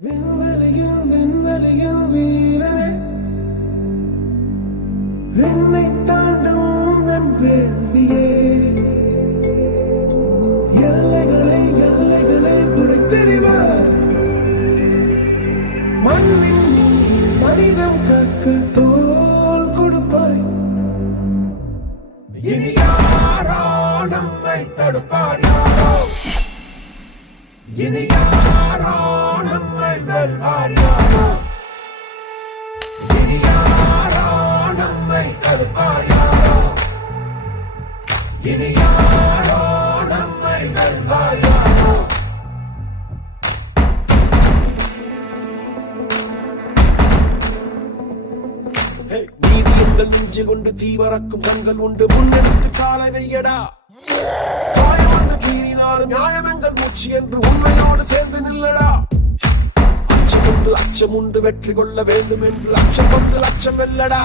விண்வெளியில் வீரரே, விண்ணை தாண்டும் என் வேள்வியே, எல்லைகளை பிடித்தெறிவார் மண்ணின் மனிதம் கற்க தோல் கொடுப்பாய். இனி யாரோ நம்மை தடுப்பார், யாரோ இனி யாரோ நம்மை வெல்வார், யாரோ இனி யாரோ நம்மை தடுப்பார், யாரோ இனி யாரோ நம்மை வெல்வார், யாரோ. நீதி எங்கள் நெஞ்சில் கொண்டு தீவரக்கும் கண்கள் உண்டு, முன்னெடுத்து காலை வையடா. காயம் வந்து தீரினாலும் நியாயம் எங்கள் மூச்சு என்று உண்மையோடு சேர்ந்து நில்லடா. அச்சம் உண்டு அச்சம் உண்டு, வெற்றி கொள்ள வேண்டும் என்று அச்சம் கொண்டு லட்சம் வெல்லடா.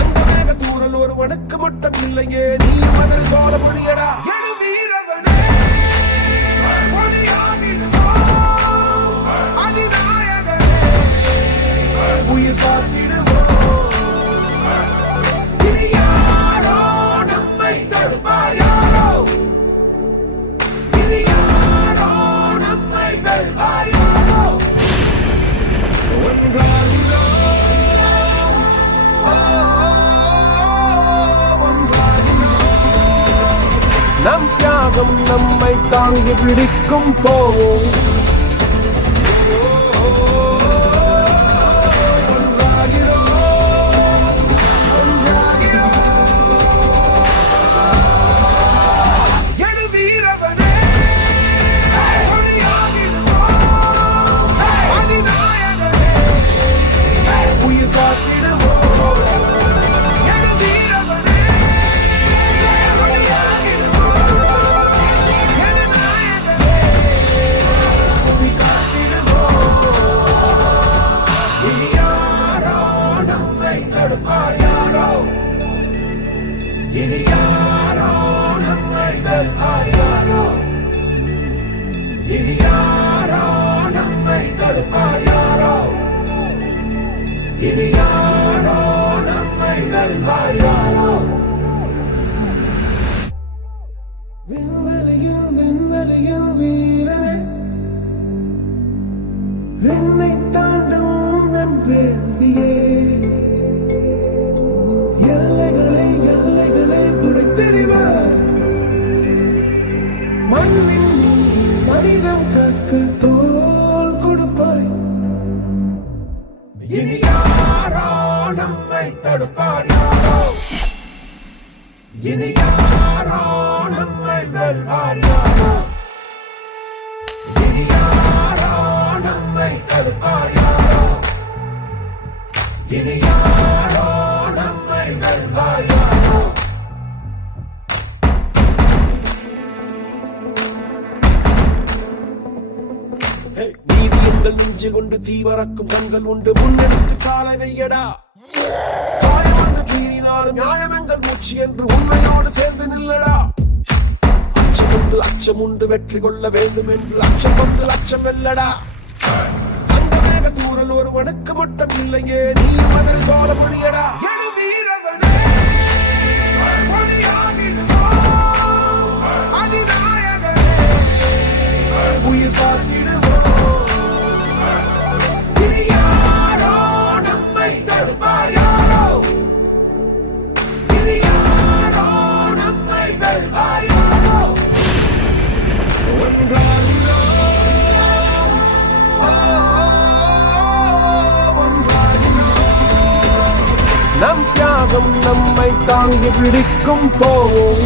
அந்த மேக தூரல் ஒருவனுக்கு மட்டும் இல்லையே, நீ மதில் தோல முடியடா. உயிர் காத்திடுவோம். இனி யாரோ நம்மை தடுப்பார், யாரோ இனி யாரோ நம்மை வெல்வார், யாரோ. நம் தியாகம் நம்மை தாங்கி பிடிக்கும் போவோம். இனி யாரோ நம்மை வெல்வார், யாரோ இனி யாரோ நம்மை தடுப்பார், யாரோ இனி யாரோ நம்மை வெல்வார், யாரோ. விண்வெளியில் வீரரே, விண்ணை தாண்டும் என் வேள்வியே, எல்லைகளை பிடித்தெறிவார் மண்ணின் மனிதம் கற்க தோல் கொடுப்பாய். இனி யாரோ நம்மை தடுப்பார், யாரோ இனி யாரோ நம்மை வெல்வார், யாரோ இனி யாரோ நம்மை தடுப்பார், யாரோ இனி யாரோ நம்மை வெல்வார், யாரோ. நீதி எங்கள் நெஞ்சில் கொண்டு தீவரக்கும் கண்கள் உண்டு, முன்னெடுத்து காலை வையடா. காயம் வந்து தீரினாலும் நியாயம் எங்கள் மூச்சு என்று உண்மையோடு சேர்ந்து நில்லடா. அச்சம் உண்டு அச்சம் உண்டு, வெற்றி கொள்ள வேண்டும் என்று அச்சம் கொண்டு லட்சம் வெல்லடா. அந்த மேக தூரல் ஒருவனுக்கு மட்டும் இல்லையே, நீ மதில் தோல முடியடா. உயிர் காத்திடுவோம். இனி யாரோ நம்மை தடுப்பார், யாரோ இனி யாரோ நம்மை வெல்வார், யாரோ. நம் தியாகம் நம்மை தாங்கி பிடிக்கும் போவோம்.